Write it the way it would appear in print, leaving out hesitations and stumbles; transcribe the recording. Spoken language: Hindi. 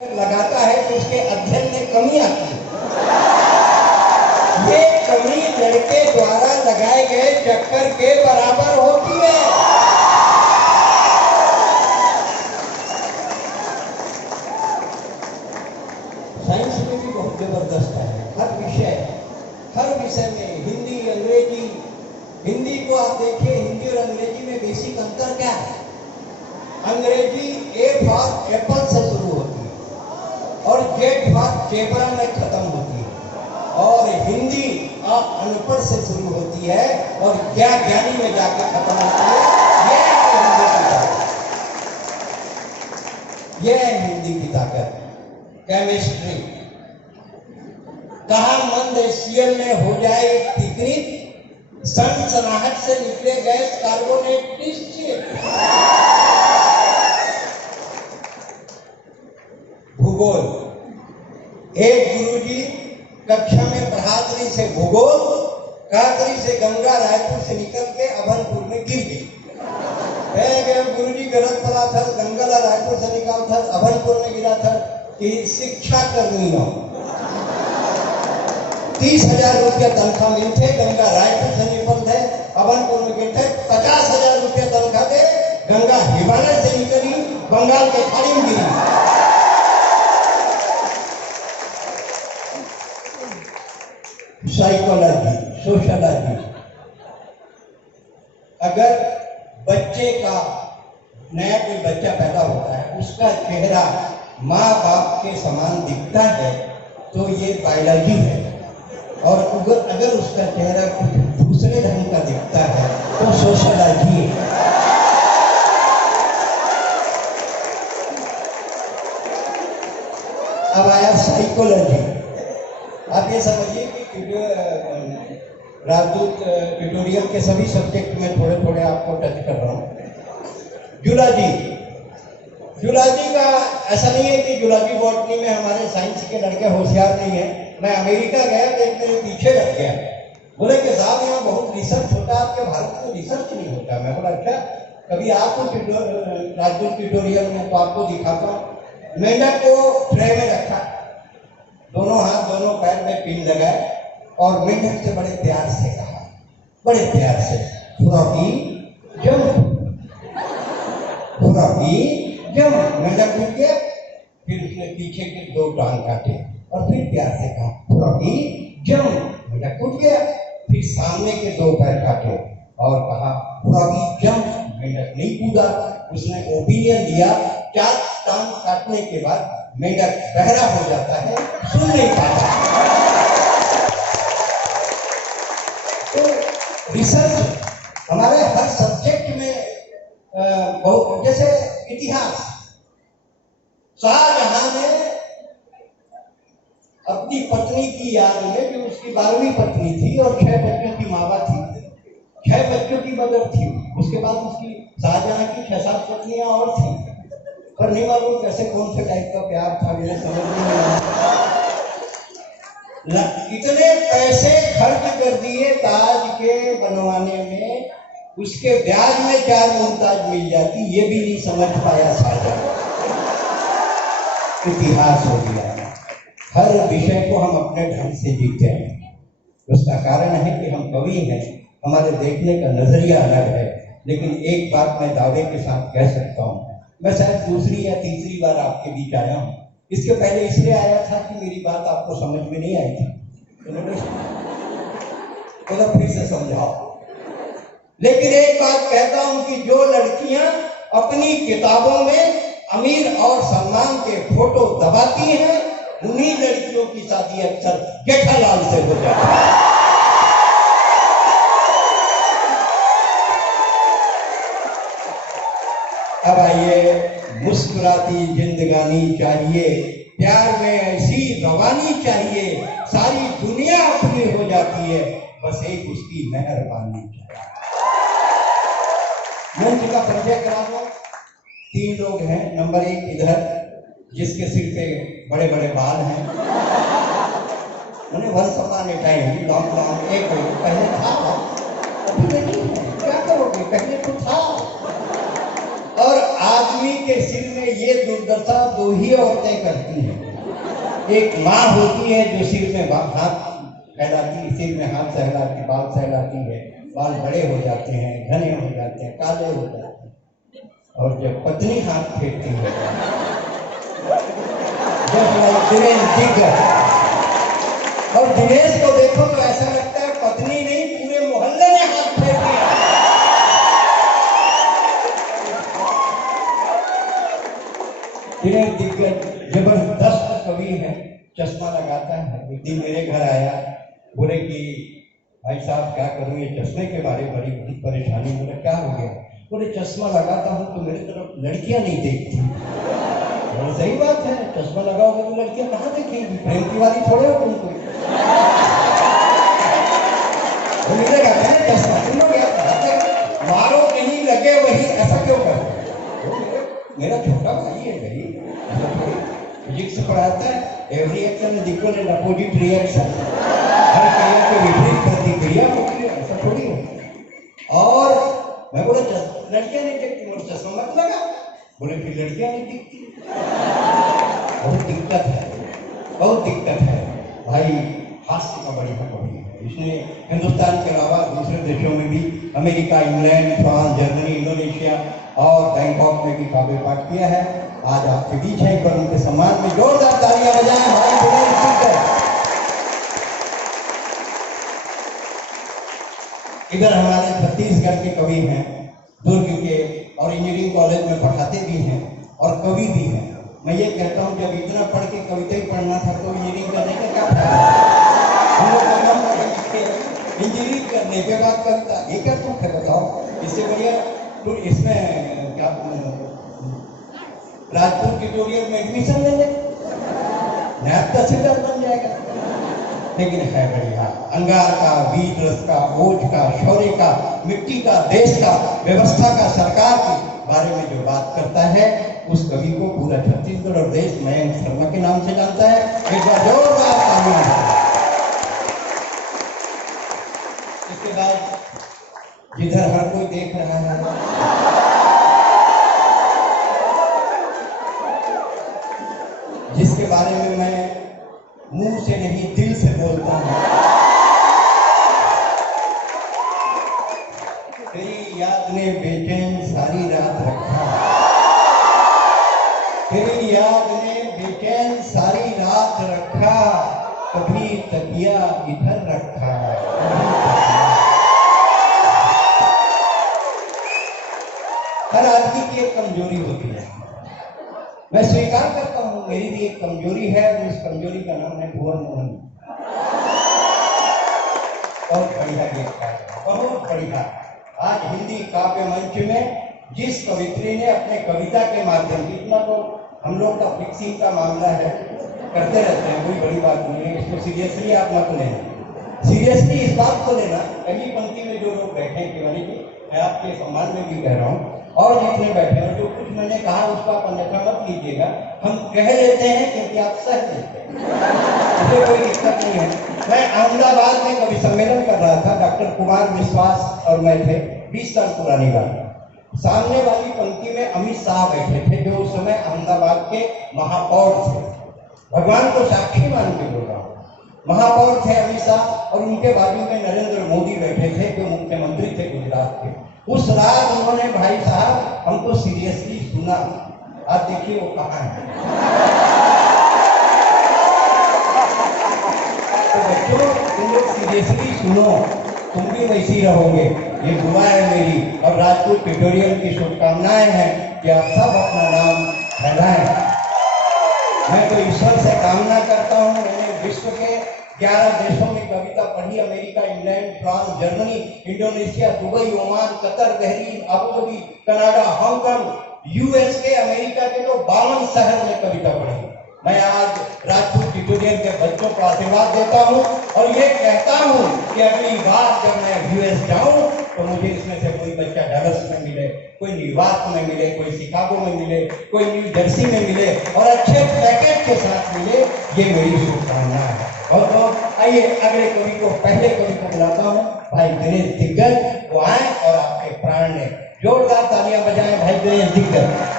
लगाता है तो उसके अध्ययन में कमी आती है। ये कमी लड़के द्वारा लगाए गए चक्कर के बराबर होती है। साइंस में भी बहुत जबरदस्त है। हर विषय में हिंदी अंग्रेजी। हिंदी को आप देखिए, हिंदी और अंग्रेजी में बेसिक अंतर क्या है? अंग्रेजी ए फॉर एप्पल से शुरू होती है और जेड फॉर जेब्रा में खत्म होती है, और हिंदी अनपढ़ से शुरू होती है और क्या ज्ञानी में जाके खत्म होती है। यह है हिंदी की ताकत। केमिस्ट्री कहा मंद एशियल में हो जाए एक पिकनिक, सनसनाहट से निकले गैस कार्बोनेट डिस्ट्रिक्ट। भूगोल, एक गुरुजी कक्षा में पढ़ातरी से भूगोल, कातरी से गंगा रायपुर से निकल के अभनपुर में गिर गई। गुरुजी गलत पढ़ा था, गंगा रायपुर से निकाल था, अभनपुर में गिरा था कि शिक्षा कर्मी हो। 30,000 रुपया तनख्वाह मिलते, गंगा रायपुर से निकल थे, अभनपुर में गिरते। 50,000 रुपया तनख्वाह दे, गंगा हिमालय से निकली, बंगाल के खाड़ी में गिरी। Psychology, sociology. अगर बच्चे का नया कोई बच्चा पैदा होता है, उसका चेहरा माँ बाप के समान दिखता है तो ये बायोलॉजी है, और अगर उसका चेहरा कुछ दूसरे ढंग का दिखता है तो सोशलॉजी है। अब आया साइकोलॉजी। आप ये समझिए कि राजदूत ट्यूटोरियल के सभी सब्जेक्ट में थोड़े थोड़े आपको टच कर रहा हूँ। जूलॉजी का ऐसा नहीं है कि जूलॉजी बॉटनी में हमारे साइंस के लड़के होशियार नहीं है। मैं अमेरिका गया तो एक मेरे पीछे लग गया, बोले कि साहब यहाँ बहुत रिसर्च होता है, आपके भारत में रिसर्च नहीं होता। मैं बोला अच्छा, कभी आपको राजदूत ट्यूटोरियल में तो आपको दिखाता हूँ। मेंढक को ट्रे में रखा, दोनों हाथ दोनों पैर में पिन लगाए और मेंढक से बड़े प्यार से कहा, बड़े प्यार से, फ्रॉगी जंप, फ्रॉगी जंप। मेंढक उठ गया, फिर उसने पीछे के 2 टांग काटे और फिर प्यार से कहा, फ्रॉगी जंप। मेंढक उठ गया, फिर सामने के 2 पैर काटे और कहा, फ्रॉगी जंप। मेंढक नहीं कूदा, उसने ओपिनियन दिया। 4 टांग काटने के बाद मेंढक बहरा हो जाता है, सुन नहीं पाता। तो रिसर्च हमारे हर सब्जेक्ट में बहुत, जैसे इतिहास। शाहजहां ने अपनी पत्नी की याद में, जो उसकी 12वीं पत्नी थी और 6 बच्चों की मावा थी, 6 बच्चों की मदर थी। उसके बाद उसकी शाहजहां की 6-7 पत्नियां और थी, पर नहीं मालूम कैसे कौन से टाइप का प्यार था, मुझे समझ नहीं आया। इतने पैसे खर्च कर दिए ताज के बनवाने में, उसके ब्याज में 4 मुमताज मिल जाती, ये भी नहीं समझ पाया शाहजहां। इतिहास हो गया। हर विषय को हम अपने ढंग से जीते हैं। उसका कारण है कि हम कवि हैं, हमारे देखने का नजरिया अलग है। लेकिन एक बात मैं दावे के साथ कह सकता हूँ, मैं शायद दूसरी या तीसरी बार आपके बीच आया हूँ। इसके पहले इसलिए आया था कि मेरी बात आपको समझ में नहीं आई थी, तो फिर से समझाओ। लेकिन एक बात कहता हूं कि जो लड़कियां अपनी किताबों में अमीर और सलमान के फोटो दबाती हैं, उन्हीं लड़कियों की शादी अक्सर जेठालाल से हो जाती है। अब आइए, मुस्कुराती जिंदगानी चाहिए, प्यार में ऐसी रवानी चाहिए, सारी दुनिया अपनी हो जाती है, बस एक उसकी मेहरबानी चाहिए। मंच का परिचय करा दो। 3 लोग हैं। नंबर 1 इधर, जिसके सिर पे बड़े बड़े बाल हैं, उन्हें वन सपाने टाइम लॉन्ग लॉन्ग, एक पहले था, अभी नहीं है, क्या करोगे, पहले तो था। और आदमी के सिर में ये दुर्दशा दो ही औरतें करती हैं। एक माँ होती है जो सिर में हाथ फैलाती, सिर में हाथ सहलाती, बाल सहलाती है, बाल बड़े हो जाते हैं, घने हो जाते हैं, काले हो जाते हैं। और जब पत्नी हाथ फेरती है, जब दिनेश और दिनेश को देखो तो ऐसा लगता है पत्नी नहीं पूरे मोहल्ले ने हाथ फेर दिया। दिनेश दिग्गज जबरदस्त कवि है, चश्मा लगाता है। एक दिन मेरे घर आया, बोले कि भाई साहब क्या करूं, ये चश्मे के बारे में बड़ी परेशानी। बोले क्या हो गया? बोले चश्मा लगाता हूं तो मेरे तरफ लड़कियां नहीं देखती। बोले सही बात है, चश्मा लगाओगे तो लड़कियां कहाँ देखेंगी, प्रेम की वाली थोड़े हो तुमको। मिलेगा क्या चश्मा? तुम लोग मारो कहीं लगे वही, ऐसा क्यों करते? मेरा छोटा भाई है भाई, फिजिक्स पढ़ाता है, every action is equal and opposite reaction, हर क्रिया के विपरीत प्रतिक्रिया होती है, ऐसा थोड़ी है। और मैं बोला लड़कियां नहीं देखती, बोले चश्मा मत लगा। बोले फिर लड़कियां नहीं दिखती। बहुत दिक्कत है, बहुत दिक्कत है भाई। हास्य का बड़ी कमी है। इसने हिंदुस्तान के अलावा दूसरे देशों में भी, America, England, France, Germany, Indonesia और बैंकॉक में भी काव्य पाठ किया है। आज आपके बीच है, पर उनके सम्मान में जोरदार तालियां बजाएं हमारे दिनेश दिग्गज। इधर हमारे छत्तीसगढ़ के कवि हैं, दुर्ग के, और इंजीनियरिंग कॉलेज में पढ़ाते भी हैं और कवि भी हैं। मैं ये कहता हूँ जब इतना पढ़ के कविता ही पढ़ना था तो इंजीनियरिंग करने का क्या फायदा? हम लोग इंजीनियरिंग करने के बाद कविता, ये क्या तुम है बताओ? इससे बढ़िया तो इसमें क्या राजपुर ट्यूटोरियल में एडमिशन ले ले, नैब तहसीलदार बन जाएगा। लेकिन है बढ़िया, अंगार का, वीर रस का, ओज का, शौर्य का, मिट्टी का, देश का, व्यवस्था का, सरकार के बारे में जो बात करता है, उस कवि को पूरा छत्तीसगढ़ और देश मयंक शर्मा के नाम से जानता है। एक बार जोरदार तालियां। इसके बाद जिधर हर कोई देख रहा है, जिसके बारे में मैं मुंह से नहीं दिल से बोलता हूं, तेरी याद ने बेचैन सारी रात रखा, तेरी याद ने बेचैन सारी रात रखा, कभी तकिया इधर रखा। हर आदमी की एक कमजोरी होती है, मैं स्वीकार करता हूं मेरी भी एक कमजोरी है। उस कमजोरी का नाम है भुवन मोहन। बहुत बढ़िया देखता है, बहुत बढ़िया। आज हिंदी काव्य मंच में जिस कवित्री ने अपने कविता के माध्यम से, इतना तो हम लोग का फिक्सिंग का मामला है, करते रहते हैं, कोई बड़ी बात नहीं है, इसको सीरियसली आप मत लेना। सीरियसली इस बात को लेना, पहली पंक्ति में जो लोग बैठे हैं केवल जी, मैं आपके सम्मान में भी कह रहा हूँ, और जितने बैठे हैं, जो कुछ मैंने कहा उसका आप अन्यथा मत लीजिएगा, हम कह लेते हैं क्योंकि आप सह लेते हैं, मुझे कोई दिक्कत नहीं है। मैं अहमदाबाद में कवि सम्मेलन कर रहा था, डॉक्टर कुमार विश्वास और मैं थे, 20 साल पुरानी बात। सामने वाली पंक्ति में अमित शाह बैठे थे, जो उस समय अहमदाबाद के महापौर थे। भगवान को साक्षी मान के बोल रहा हूँ, महापौर थे अमित शाह, और उनके बाजू में नरेंद्र मोदी बैठे थे, जो मुख्यमंत्री थे गुजरात के। उस रात उन्होंने भाई साहब हमको सीरियसली सुना। आप देखिए वो कहाँ है। तो बच्चों, तुम लोग सीरियसली सुनो, तुम भी वैसी रहोगे, ये दुआ है मेरी, और राजपूत ट्यूटोरियल की शुभकामनाएं हैं कि आप सब अपना नाम फैलाएं। मैं तो ईश्वर से कामना करता हूँ, मैंने विश्व के 11 देशों में कविता पढ़ी, America, England, France, Germany, Indonesia, Dubai, Oman, Qatar, Bahrain, Abu Dhabi, Canada, Hong Kong, USA, America के तो 52 शहर में कविता पढ़ी। मैं आज राजपूत ट्यूटोरियल के बच्चों को आशीर्वाद देता हूँ और ये कहता हूँ कि अगली बार जब मैं यूएस जाऊँ तो मुझे इसमें से कोई बच्चा डलस में मिले, कोई न्यूयॉर्क में मिले, कोई शिकागो में मिले, कोई न्यू जर्सी में मिले और अच्छे पैकेज के साथ मिले, ये मेरी शुभकामना है। और आइए अगले कवि को, पहले कवि को बुलाता हूँ, भाई दिनेश दिग्गज। वो आए और आपके प्राण ने जोरदार तालियां बजाएं भाई दिनेश दिग्गज।